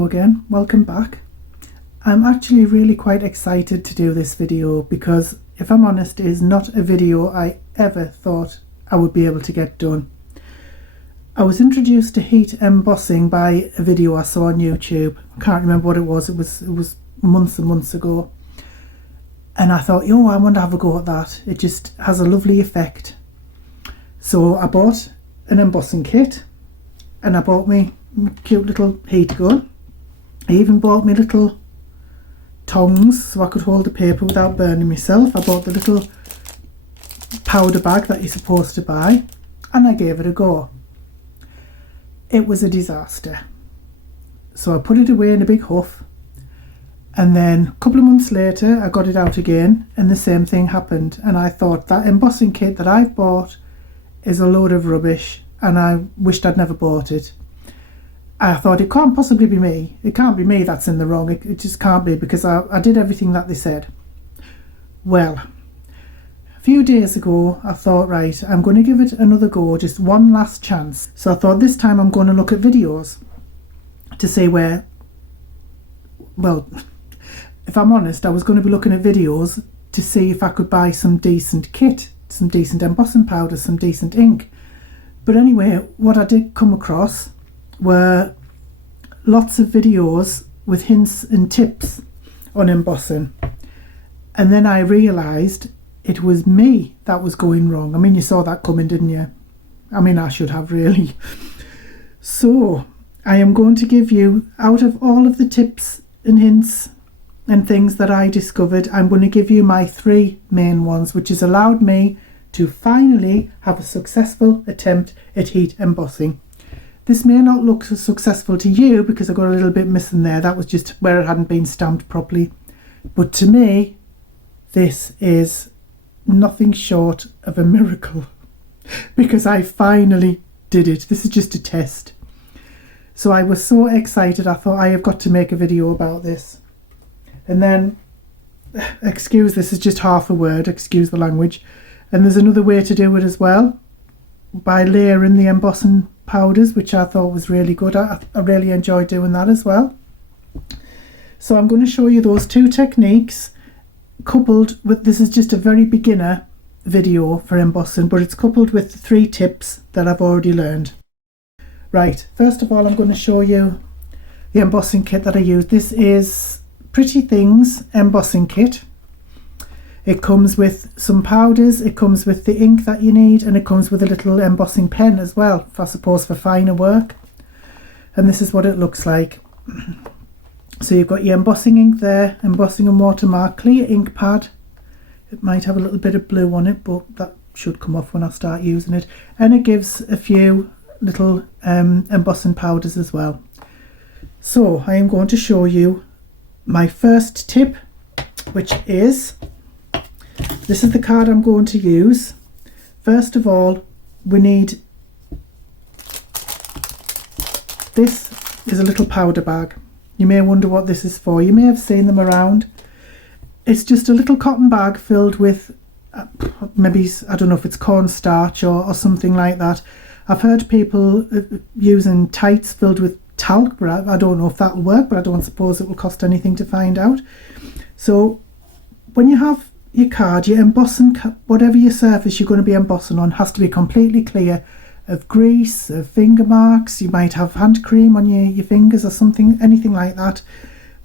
Hello again, welcome back. I'm actually really quite excited to do this video because, if I'm honest, it is not a video I ever thought I would be able to get done. I was introduced to heat embossing by a video I saw on YouTube. I can't remember what it was. It was months and months ago. And I thought, I want to have a go at that. It just has a lovely effect. So I bought an embossing kit and I bought me cute little heat gun. I even bought me little tongs so I could hold the paper without burning myself. I bought the little powder bag that you're supposed to buy and I gave it a go. It was a disaster. So I put it away in a big huff, and then a couple of months later I got it out again and the same thing happened, and I thought that embossing kit that I've bought is a load of rubbish and I wished I'd never bought it. I thought, it can't possibly be me. It can't be me that's in the wrong. It just can't be, because I did everything that they said. Well, a few days ago I thought, right, I'm going to give it another go, just one last chance. So I thought this time I'm going to look at videos to see where, well, if I'm honest, I was going to be looking at videos to see if I could buy some decent kit, some decent embossing powder, some decent ink. But anyway, what I did come across were lots of videos with hints and tips on embossing, and then I realised it was me that was going wrong. I mean, you saw that coming, didn't you? I mean, I should have really. So I am going to give you, out of all of the tips and hints and things that I discovered, I'm going to give you my 3 main ones, which has allowed me to finally have a successful attempt at heat embossing. This may not look so successful to you because I got a little bit missing there. That was just where it hadn't been stamped properly. But to me, this is nothing short of a miracle because I finally did it. This is just a test. So I was so excited, I thought, I have got to make a video about this. And then, excuse, this is just half a word, excuse the language. And there's another way to do it as well, by layering the embossing powders, which I thought was really good. I really enjoyed doing that as well. So I'm going to show you those 2 techniques, coupled with, this is just a very beginner video for embossing, but it's coupled with the 3 tips that I've already learned. Right, first of all, I'm going to show you the embossing kit that I use. This is Pretty Things Embossing Kit. It comes with some powders, it comes with the ink that you need, and it comes with a little embossing pen as well, I suppose for finer work. And this is what it looks like. So you've got your embossing ink there, embossing and watermark, clear ink pad. It might have a little bit of blue on it, but that should come off when I start using it. And it gives a few little embossing powders as well. So I am going to show you my first tip, which is, this is the card I'm going to use. First of all, we need, this is a little powder bag. You may wonder what this is for. You may have seen them around. It's just a little cotton bag filled with maybe, I don't know if it's cornstarch or something like that. I've heard people using tights filled with talc, but I don't know if that'll work, but I don't suppose it will cost anything to find out. So when you have your card, your embossing, whatever your surface you're going to be embossing on, has to be completely clear of grease, of finger marks. You might have hand cream on your fingers or something, anything like that.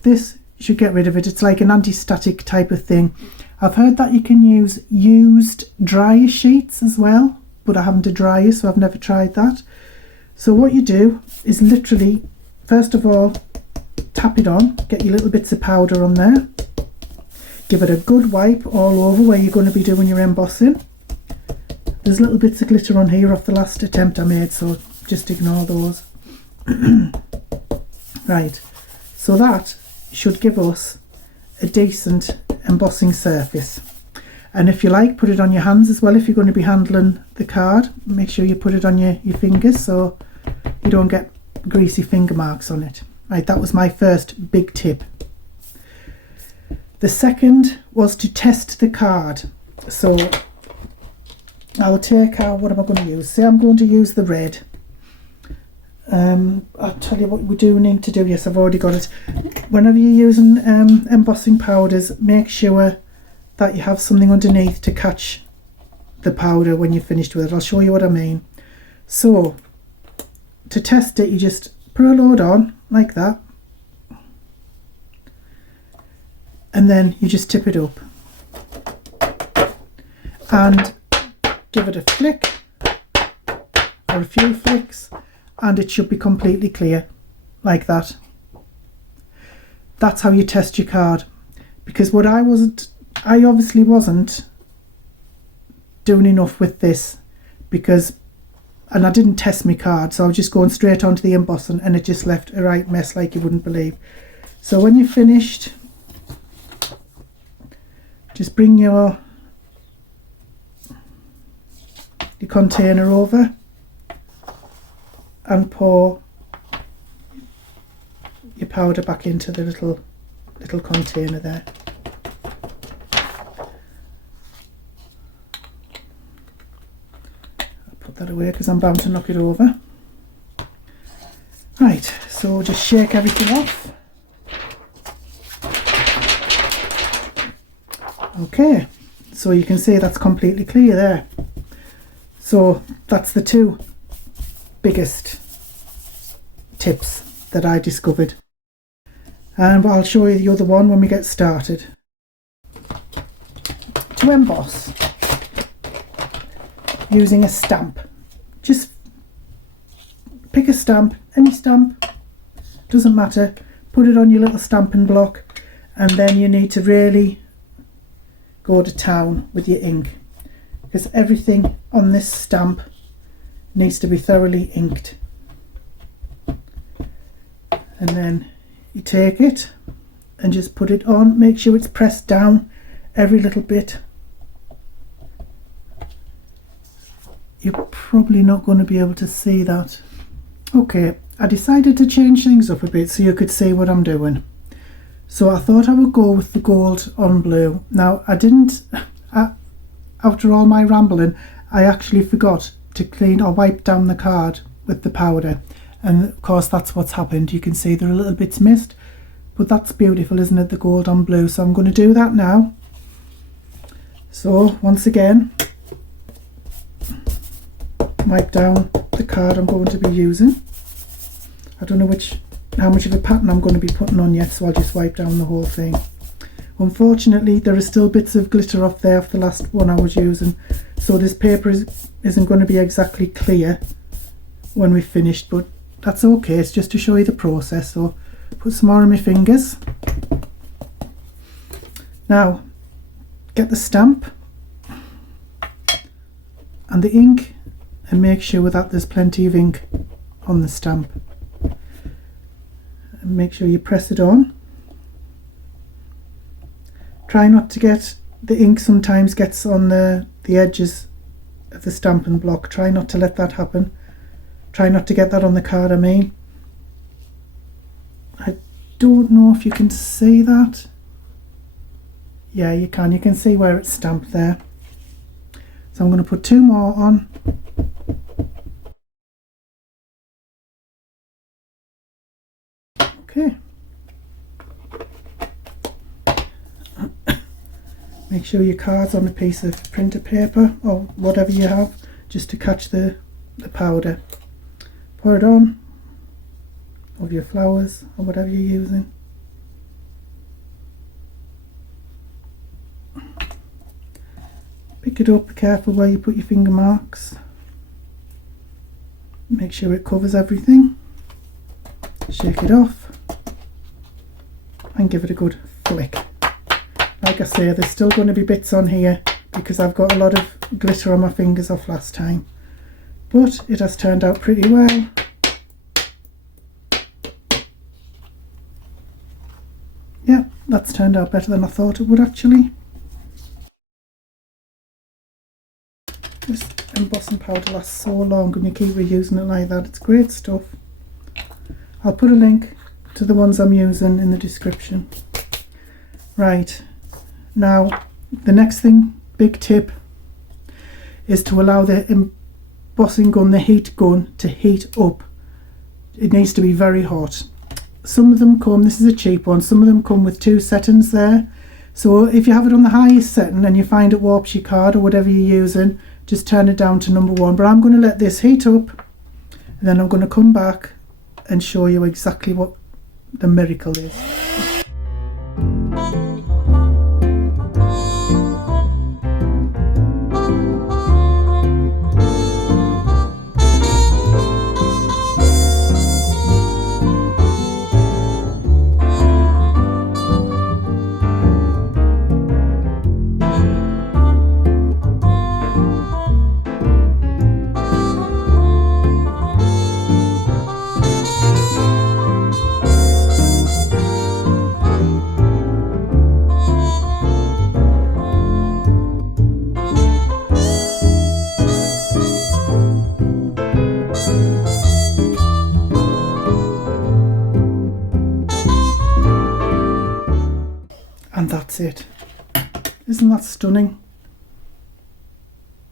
This should get rid of it. It's like an anti-static type of thing. I've heard that you can use used dryer sheets as well, but I haven't a dryer, so I've never tried that. So what you do is literally, first of all, tap it on, get your little bits of powder on there. Give it a good wipe all over where you're going to be doing your embossing. There's little bits of glitter on here off the last attempt I made, so just ignore those. Right, so that should give us a decent embossing surface. And if you like, put it on your hands as well if you're going to be handling the card. Make sure you put it on your fingers so you don't get greasy finger marks on it. Right, that was my first big tip. The second was to test the card. So I'll take out, what am I going to use? Say I'm going to use the red. I'll tell you what we do need to do. Yes, I've already got it. Whenever you're using embossing powders, make sure that you have something underneath to catch the powder when you're finished with it. I'll show you what I mean. So to test it, you just put a load on like that, and then you just tip it up and give it a flick or a few flicks, and it should be completely clear like that. That's how you test your card, because what I obviously wasn't doing enough with this, and I didn't test my card, so I was just going straight onto the embossing, and it just left a right mess like you wouldn't believe. So when you're finished, just bring your container over and pour your powder back into the little container there. I'll put that away because I'm bound to knock it over. Right, so just shake everything off. Okay, so you can see that's completely clear there. So that's the two biggest tips that I discovered, and I'll show you the other one when we get started. To emboss using a stamp, just pick a stamp, any stamp, doesn't matter, put it on your little stamping block, and then you need to really go to town with your ink, because everything on this stamp needs to be thoroughly inked. And then you take it and just put it on, make sure it's pressed down every little bit. You're probably not going to be able to see that. Okay, I decided to change things up a bit so you could see what I'm doing. So I thought I would go with the gold on blue. Now I didn't, after all my rambling, I actually forgot to clean or wipe down the card with the powder, and of course that's what's happened. You can see there are little bits missed, but that's beautiful, isn't it, the gold on blue? So I'm going to do that now. So once again, wipe down the card I'm going to be using. I don't know how much of a pattern I'm going to be putting on yet, so I'll just wipe down the whole thing. Unfortunately, there are still bits of glitter off there of the last one I was using, so this paper isn't going to be exactly clear when we've finished, but that's okay, it's just to show you the process. So put some more on my fingers. Now get the stamp and the ink, and make sure that there's plenty of ink on the stamp, and make sure you press it on. Try not to get the ink, sometimes gets on the edges of the stamping block. Try not to let that happen. Try not to get that on the card, I mean. I don't know if you can see that. Yeah, you can see where it's stamped there. So I'm going to put two more on. Okay. Make sure your card's on a piece of printer paper or whatever you have, just to catch the powder. Pour it on over your flowers or whatever you're using. Pick it up, be careful where you put your finger marks. Make sure it covers everything. Shake it off and give it a good flick. Like I say, there's still going to be bits on here because I've got a lot of glitter on my fingers off last time, but it has turned out pretty well. Yeah, that's turned out better than I thought it would actually. This embossing powder lasts so long when you keep reusing it like that. It's great stuff. I'll put a link to the ones I'm using in the description. Right, now the next thing, big tip, is to allow the embossing gun, the heat gun, to heat up it needs to be very hot. Some of them come, this is a cheap one, some of them come with 2 settings there. So if you have it on the highest setting and you find it warps your card or whatever you're using, just turn it down to number 1. But I'm going to let this heat up, and then I'm going to come back and show you exactly what the miracle is. And that's it. Isn't that stunning?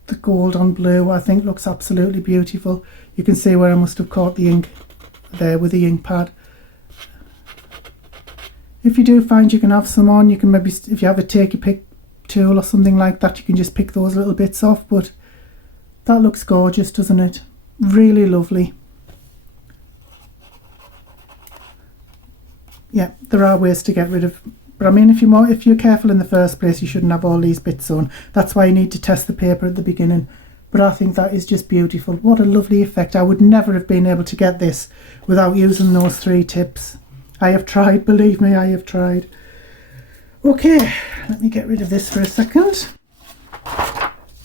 The gold on blue I think looks absolutely beautiful. You can see where I must have caught the ink there with the ink pad. If you do find you can have some on, you can maybe, if you have a take your pick tool or something like that, you can just pick those little bits off. But that looks gorgeous, doesn't it? Really lovely. Yeah, there are ways to get rid of, but I mean, if you're careful in the first place, you shouldn't have all these bits on. That's why you need to test the paper at the beginning. But I think that is just beautiful. What a lovely effect. I would never have been able to get this without using those 3 tips. I have tried, believe me, I have tried. Okay, let me get rid of this for a second.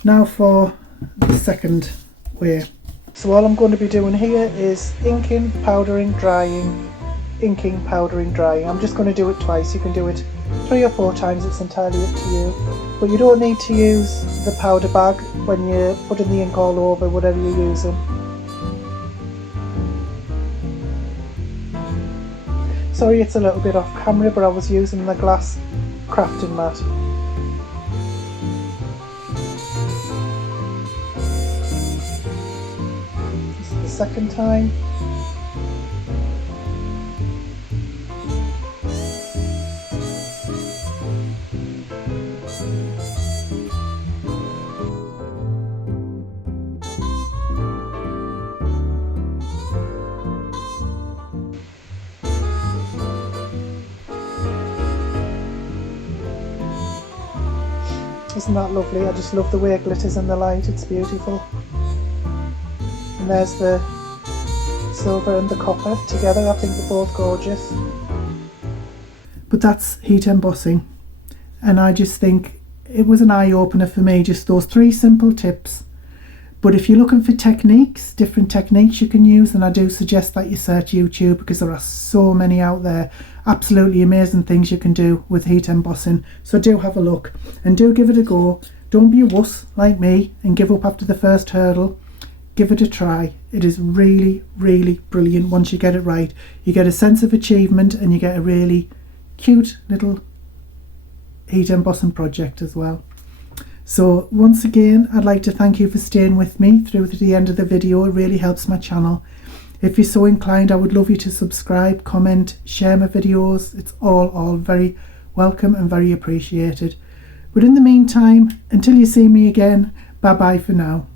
Now for the second way. So all I'm going to be doing here is inking, powdering, drying, inking, powdering, drying. I'm just going to do it twice. You can do it 3 or 4 times, it's entirely up to you. But you don't need to use the powder bag when you're putting the ink all over whatever you're using. Sorry it's a little bit off camera, but I was using the glass crafting mat. This is the second time. Isn't that lovely? I just love the way it glitters in the light, it's beautiful. And there's the silver and the copper together, I think they're both gorgeous. But that's heat embossing, and I just think it was an eye-opener for me, just those 3 simple tips. But if you're looking for techniques, different techniques you can use, then I do suggest that you search YouTube, because there are so many out there. Absolutely amazing things you can do with heat embossing. So do have a look and do give it a go. Don't be a wuss like me and give up after the first hurdle. Give it a try. It is really, really brilliant once you get it right. You get a sense of achievement and you get a really cute little heat embossing project as well. So once again, I'd like to thank you for staying with me through to the end of the video. It really helps my channel. If you're so inclined, I would love you to subscribe, comment, share my videos. It's all very welcome and very appreciated. But in the meantime, until you see me again, bye bye for now.